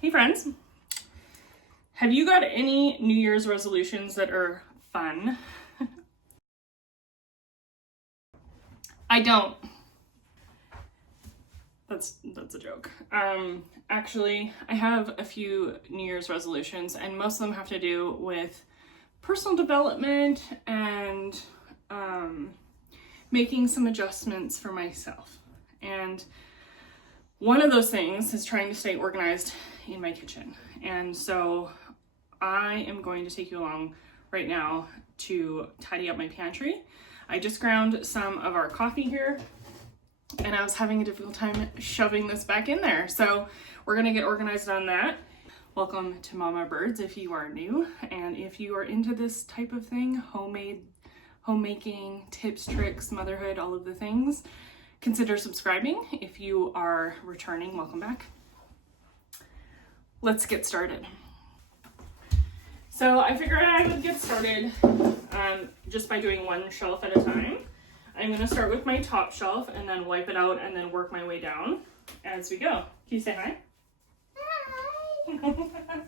Hey friends, have you got any New Year's resolutions that are fun? I don't. That's a joke. Actually, I have a few New Year's resolutions, and most of them have to do with personal development and making some adjustments for myself. And one of those things is trying to stay organized in my kitchen. And so I am going to take you along right now to tidy up my pantry. I just ground some of our coffee here, and I was having a difficult time shoving this back in there. So we're gonna get organized on that. Welcome to Mama Birds if you are new, and if you are into this type of thing, homemaking, tips, tricks, motherhood, all of the things, consider subscribing. If you are returning, welcome back. Let's get started. So I figured I would get started just by doing one shelf at a time. I'm gonna start with my top shelf and then wipe it out and then work my way down as we go. Can you say hi? Hi!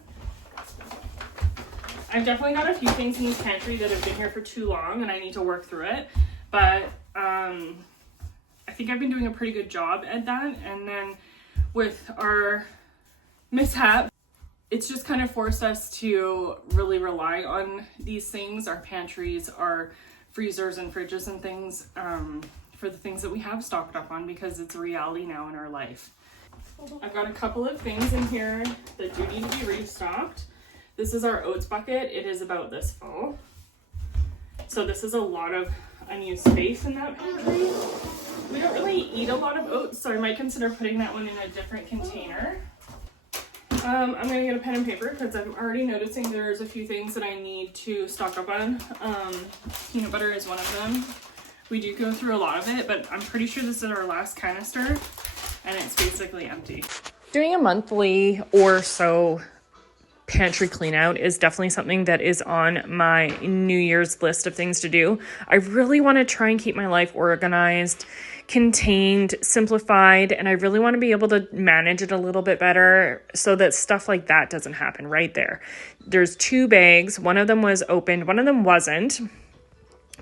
I've definitely got a few things in this pantry that have been here for too long and I need to work through it, but I think I've been doing a pretty good job at that. And then with our mishap, it's just kind of forced us to really rely on these things, our pantries, our freezers and fridges and things, for the things that we have stocked up on, because it's a reality now in our life. I've got a couple of things in here that do need to be restocked. This is our oats bucket. It is about this full. So this is a lot of unused space in that pantry. We don't really eat a lot of oats, so I might consider putting that one in a different container. I'm gonna get a pen and paper because I'm already noticing there's a few things that I need to stock up on. Peanut butter is one of them. We do go through a lot of it, but I'm pretty sure this is our last canister and it's basically empty. Doing a monthly or so pantry clean out is definitely something that is on my New Year's list of things to do. I really want to try and keep my life organized, contained, simplified, and I really want to be able to manage it a little bit better so that stuff like that doesn't happen right there. There's 2 bags. One of them was opened, one of them wasn't,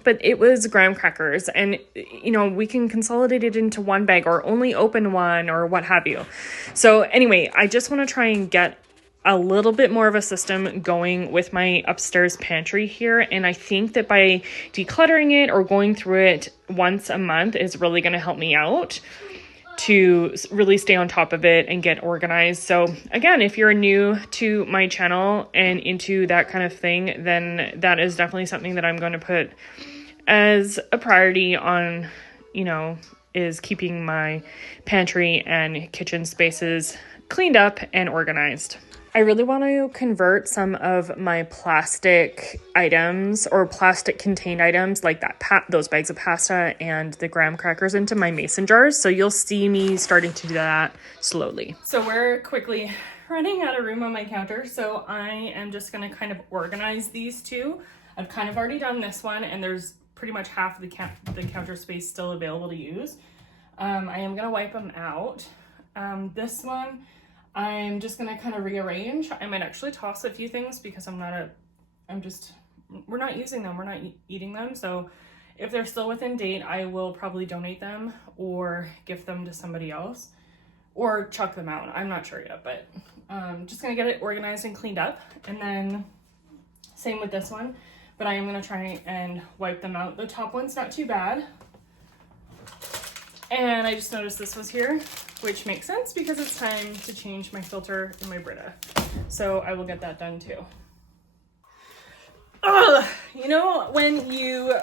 but it was graham crackers, and we can consolidate it into one bag or only open one or what have you. So anyway, I just want to try and get a little bit more of a system going with my upstairs pantry here. And I think that by decluttering it or going through it once a month is really going to help me out to really stay on top of it and get organized. So again, if you're new to my channel and into that kind of thing, then that is definitely something that I'm going to put as a priority on, is keeping my pantry and kitchen spaces cleaned up and organized. I really want to convert some of my plastic items or plastic contained items like that, those bags of pasta and the graham crackers, into my mason jars. So you'll see me starting to do that slowly. So we're quickly running out of room on my counter. So I am just going to kind of organize these two. I've kind of already done this one, and there's pretty much half of the counter space still available to use. I am going to wipe them out. This one, I'm just going to kind of rearrange. I might actually toss a few things because we're not using them. We're not eating them. So if they're still within date, I will probably donate them or gift them to somebody else or chuck them out. I'm not sure yet, but just going to get it organized and cleaned up. And then same with this one, but I am going to try and wipe them out. The top one's not too bad. And I just noticed this was here, which makes sense because it's time to change my filter in my Brita. So I will get that done too. Ugh, when you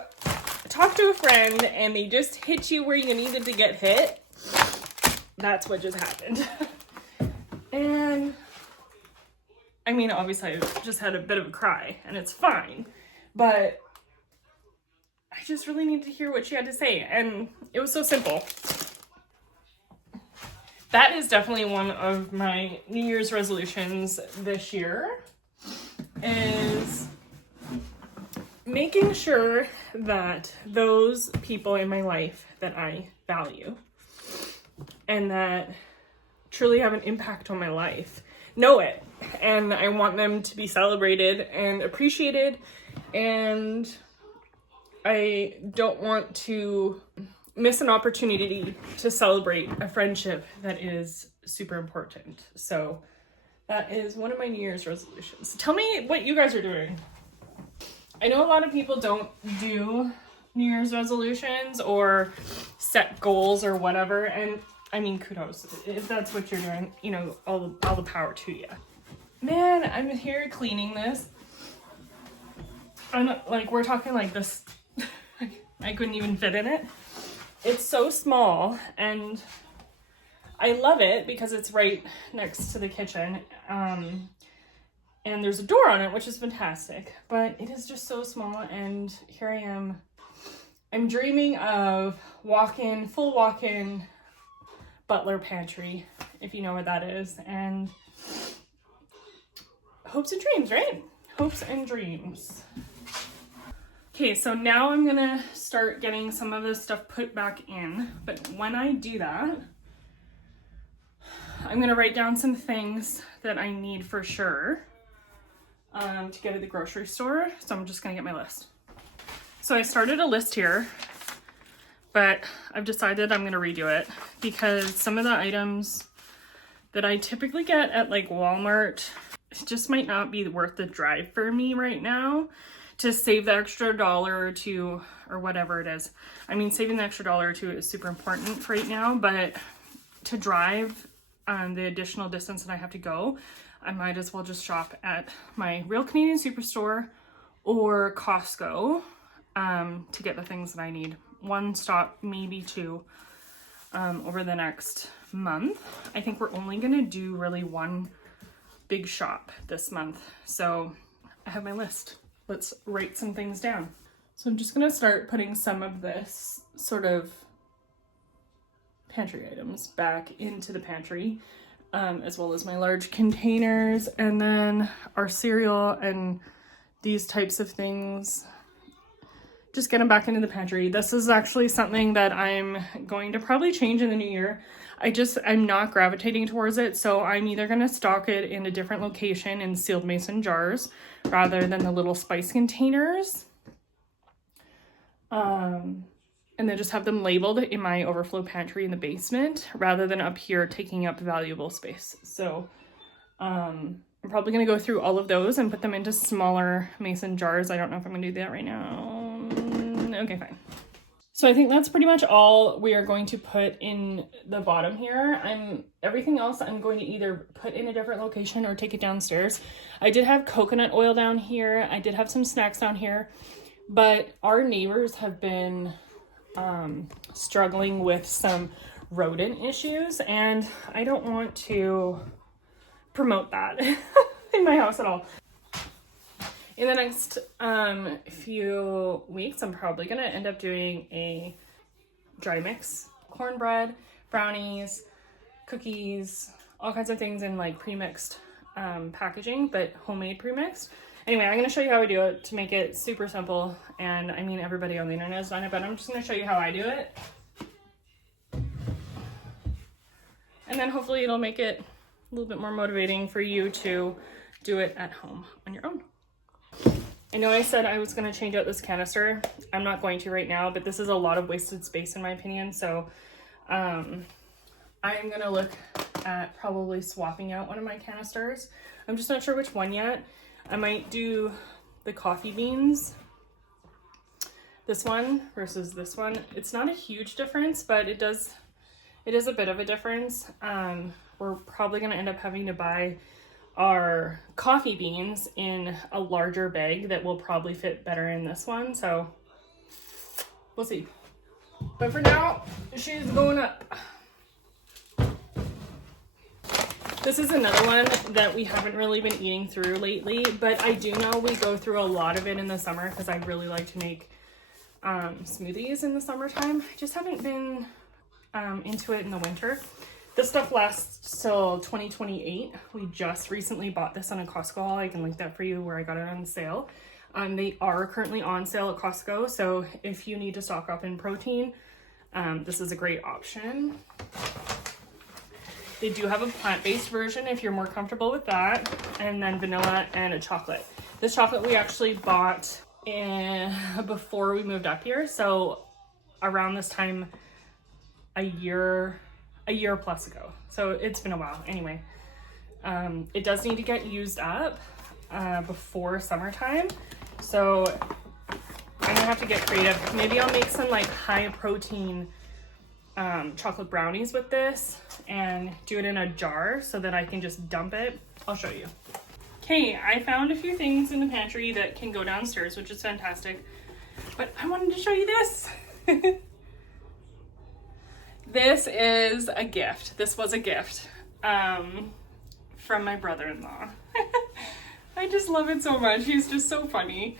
talk to a friend and they just hit you where you needed to get hit, that's what just happened. And I mean, obviously I just had a bit of a cry and it's fine, but I just really needed to hear what she had to say, and it was so simple. That is definitely one of my New Year's resolutions this year, is making sure that those people in my life that I value and that truly have an impact on my life know it. And I want them to be celebrated and appreciated. And I don't want to miss an opportunity to celebrate a friendship that is super important. So that is one of my New Year's resolutions. Tell me what you guys are doing. I know a lot of people don't do New Year's resolutions or set goals or whatever. And I mean, kudos. If that's what you're doing, you know, all the power to you. Man, I'm here cleaning this. I'm not, like, we're talking like this. I couldn't even fit in it. It's so small, and I love it because it's right next to the kitchen. And there's a door on it, which is fantastic, but it is just so small. And here I am. I'm dreaming of full walk-in butler pantry, if you know what that is. And hopes and dreams, right? Hopes and dreams. Okay, so now I'm gonna start getting some of this stuff put back in. But when I do that, I'm gonna write down some things that I need for sure to get at the grocery store. So I'm just gonna get my list. So I started a list here, but I've decided I'm gonna redo it because some of the items that I typically get at like Walmart, it just might not be worth the drive for me right now to save the extra $1 or $2 or whatever it is. I mean, saving the extra $1 or $2 is super important right now, but to drive the additional distance that I have to go, I might as well just shop at my Real Canadian Superstore or Costco to get the things that I need. One stop, maybe two, over the next month. I think we're only gonna do really one big shop this month. So I have my list. Let's write some things down. So I'm just gonna start putting some of this sort of pantry items back into the pantry, as well as my large containers, and then our cereal and these types of things. Just get them back into the pantry. This is actually something that I'm going to probably change in the new year. I'm not gravitating towards it, so I'm either gonna stock it in a different location in sealed mason jars rather than the little spice containers. And then just have them labeled in my overflow pantry in the basement rather than up here taking up valuable space. So I'm probably gonna go through all of those and put them into smaller mason jars. I don't know if I'm gonna do that right now. Okay, fine. So I think that's pretty much all we are going to put in the bottom here. Everything else I'm going to either put in a different location or take it downstairs. I did have coconut oil down here. I did have some snacks down here, but our neighbors have been struggling with some rodent issues, and I don't want to promote that in my house at all. In the next few weeks, I'm probably gonna end up doing a dry mix. Cornbread, brownies, cookies, all kinds of things in like pre-mixed packaging, but homemade pre-mixed. Anyway, I'm gonna show you how I do it to make it super simple. And I mean, everybody on the internet has done it, but I'm just gonna show you how I do it. And then hopefully it'll make it a little bit more motivating for you to do it at home on your own. I know I said I was going to change out this canister. I'm not going to right now, but this is a lot of wasted space in my opinion. So I'm going to look at probably swapping out one of my canisters. I'm just not sure which one yet. I might do the coffee beans, this one versus this one. It's not a huge difference, but it is a bit of a difference. We're probably going to end up having to buy our coffee beans in a larger bag that will probably fit better in this one, so we'll see. But for now, she's going up. This is another one that we haven't really been eating through lately, but I do know we go through a lot of it in the summer because I really like to make smoothies in the summertime. I just haven't been into it in the winter. This stuff lasts till 2028. We just recently bought this on a Costco haul. I can link that for you where I got it on sale. They are currently on sale at Costco, so if you need to stock up in protein, this is a great option. They do have a plant-based version if you're more comfortable with that, and then vanilla and a chocolate. This chocolate we actually bought before we moved up here, so around this time a year plus ago. So it's been a while. Anyway, it does need to get used up before summertime, so I'm gonna have to get creative. Maybe I'll make some like high protein chocolate brownies with this and do it in a jar so that I can just dump it. I'll show you. Okay, I found a few things in the pantry that can go downstairs, which is fantastic, but I wanted to show you this. This is a gift. This was a gift from my brother-in-law. I just love it so much. He's just so funny.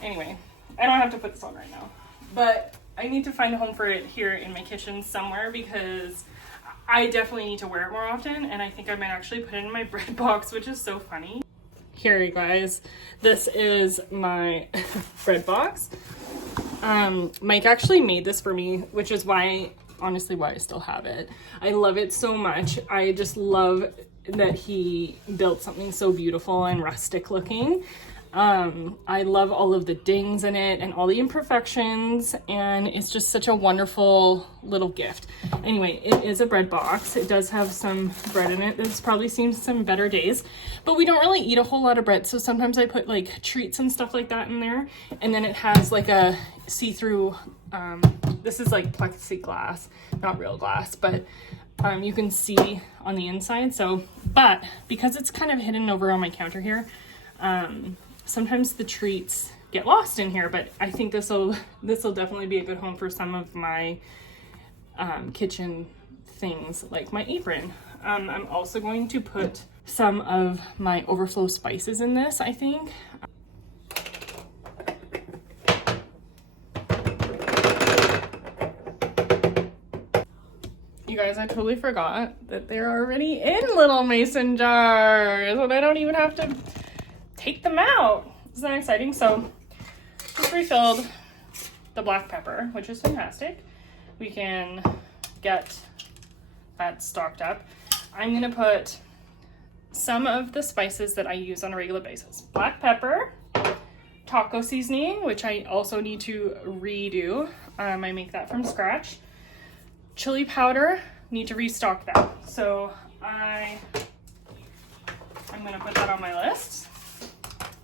Anyway, I don't have to put this on right now, but I need to find a home for it here in my kitchen somewhere because I definitely need to wear it more often, and I think I might actually put it in my bread box, which is so funny. Here, you guys, this is my bread box. Mike actually made this for me, which is honestly why I still have it. I love it so much. I just love that he built something so beautiful and rustic looking. I love all of the dings in it and all the imperfections, and it's just such a wonderful little gift. Anyway, it is a bread box. It does have some bread in it. It's probably seen some better days, but we don't really eat a whole lot of bread, so sometimes I put like treats and stuff like that in there. And then it has like a see-through, this is like plexiglass, not real glass, but you can see on the inside. So, but because it's kind of hidden over on my counter here, sometimes the treats get lost in here, but I think this will definitely be a good home for some of my kitchen things, like my apron. I'm also going to put some of my overflow spices in this, I think. You guys, I totally forgot that they're already in little mason jars, and I don't even have to take them out. Isn't that exciting? So just refilled the black pepper, which is fantastic. We can get that stocked up. I'm gonna put some of the spices that I use on a regular basis. Black pepper, taco seasoning, which I also need to redo. I make that from scratch. Chili powder, need to restock that. So I'm gonna put that on my list.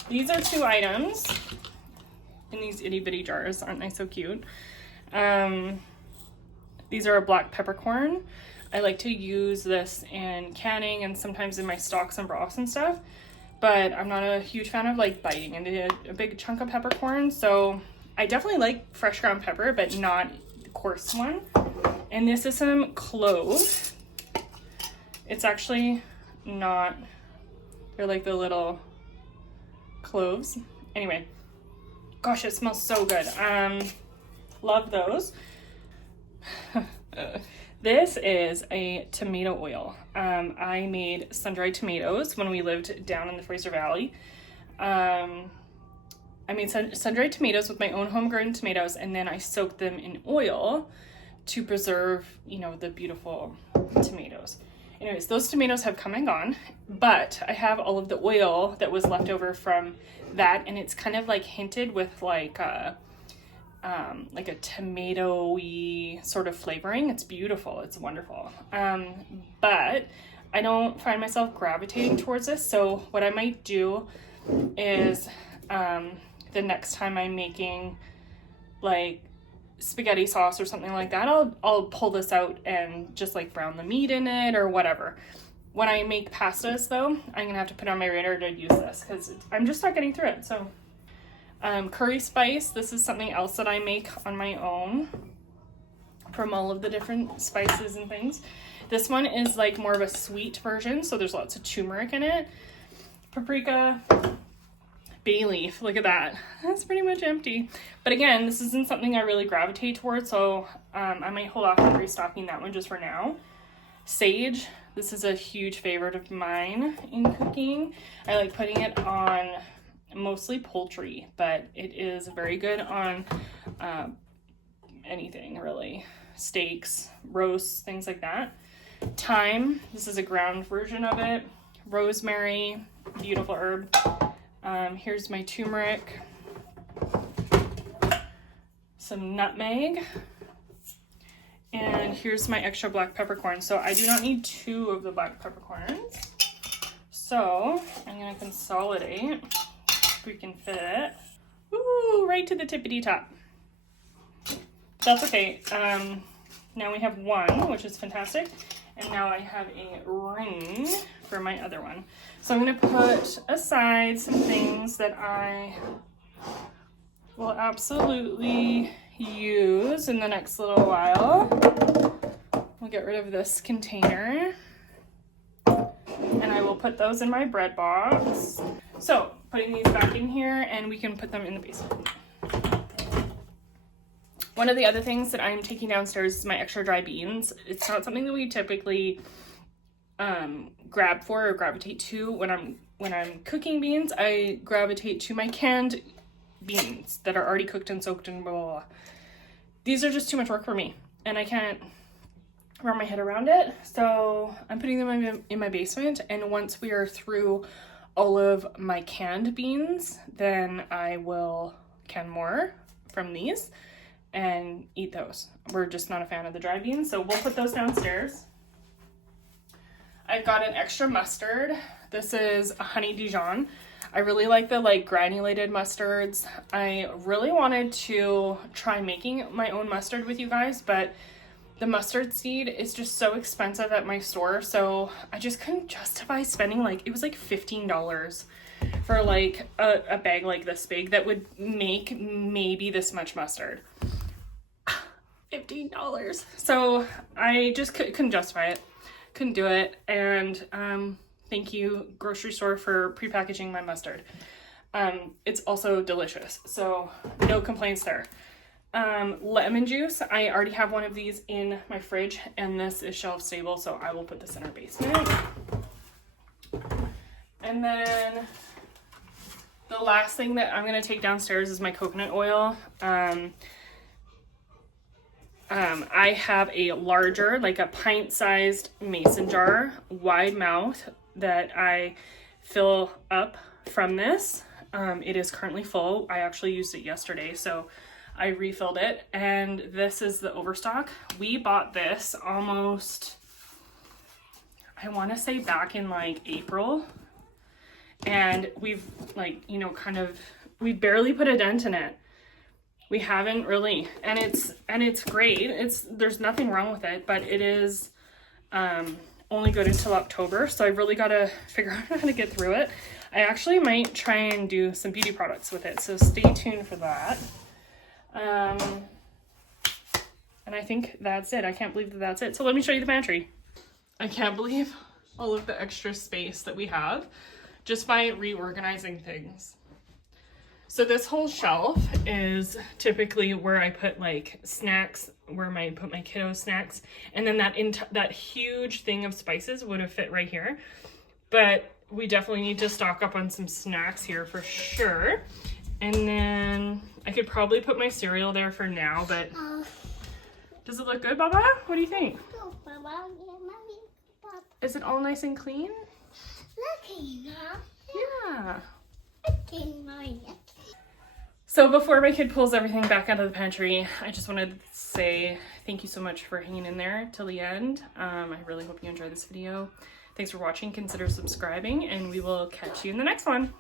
These are 2 items in these itty bitty jars. Aren't they so cute? These are a black peppercorn. I like to use this in canning and sometimes in my stocks and broths and stuff, but I'm not a huge fan of like biting into a big chunk of peppercorn. So I definitely like fresh ground pepper, but not the coarse one. And this is some cloves. It's actually not, they're like the little cloves. Anyway, gosh, it smells so good. Love those. This is a tomato oil. I made sun-dried tomatoes when we lived down in the Fraser Valley. I made sun-dried tomatoes with my own home-grown tomatoes, and then I soaked them in oil to preserve, you know, the beautiful tomatoes. Anyways, those tomatoes have come and gone, but I have all of the oil that was left over from that, and it's kind of like hinted with like a tomato-y sort of flavoring. It's beautiful. It's wonderful. But I don't find myself gravitating towards this. So what I might do is the next time I'm making like spaghetti sauce or something like that, I'll pull this out and just like brown the meat in it or whatever. When I make pastas though, I'm gonna have to put on my radar to use this because I'm just not getting through it. So curry spice, this is something else that I make on my own from all of the different spices and things. This one is like more of a sweet version, so there's lots of turmeric in it. Paprika, bay leaf, look at that. That's pretty much empty. But again, this isn't something I really gravitate towards, so I might hold off on restocking that one just for now. Sage, this is a huge favorite of mine in cooking. I like putting it on mostly poultry, but it is very good on anything really. Steaks, roasts, things like that. Thyme, this is a ground version of it. Rosemary, beautiful herb. Here's my turmeric. Some nutmeg. And here's my extra black peppercorns. So I do not need 2 of the black peppercorns. So I'm gonna consolidate if we can fit it. Ooh, right to the tippity top. That's okay. Now we have 1, which is fantastic. And now I have a ring for my other one. So I'm gonna put aside some things that I will absolutely use in the next little while. We'll get rid of this container and I will put those in my bread box. So putting these back in here and we can put them in the basement. One of the other things that I'm taking downstairs is my extra dry beans. It's not something that we typically grab for or gravitate to when I'm cooking beans. I gravitate to my canned beans that are already cooked and soaked and blah, blah, blah. These are just too much work for me and I can't wrap my head around it. So I'm putting them in my basement, and once we are through all of my canned beans, then I will can more from these and eat those. We're just not a fan of the dry beans, so we'll put those downstairs. I've got an extra mustard. This is a honey Dijon. I really like the granulated mustards. I really wanted to try making my own mustard with you guys, but the mustard seed is just so expensive at my store, so I just couldn't justify spending it was like $15 for a bag like this big that would make maybe this much mustard. $15. So I just couldn't justify it. Couldn't do it. And thank you, grocery store, for prepackaging my mustard. It's also delicious, so no complaints there. Lemon juice, I already have one of these in my fridge, and this is shelf stable, so I will put this in our basement. And then the last thing that I'm going to take downstairs is my coconut oil. I have a larger, a pint-sized mason jar, wide mouth, that I fill up from this. It is currently full. I actually used it yesterday, so I refilled it, and this is the overstock. We bought this almost, I want to say back in April, and we've we barely put a dent in it. We haven't really, and it's great. There's nothing wrong with it, but it is only good until October, so I really got to figure out how to get through it. I actually might try and do some beauty products with it, so stay tuned for that. And I think that's it. I can't believe that that's it. So let me show you the pantry. I can't believe all of the extra space that we have just by reorganizing things. So this whole shelf is typically where I put snacks, where I put my kiddo snacks, and then that huge thing of spices would have fit right here. But we definitely need to stock up on some snacks here for sure. And then I could probably put my cereal there for now, but does it look good, Baba? What do you think? Is it all nice and clean? Yeah. So before my kid pulls everything back out of the pantry, I just wanted to say thank you so much for hanging in there till the end. I really hope you enjoyed this video. Thanks for watching. Consider subscribing, and we will catch you in the next one.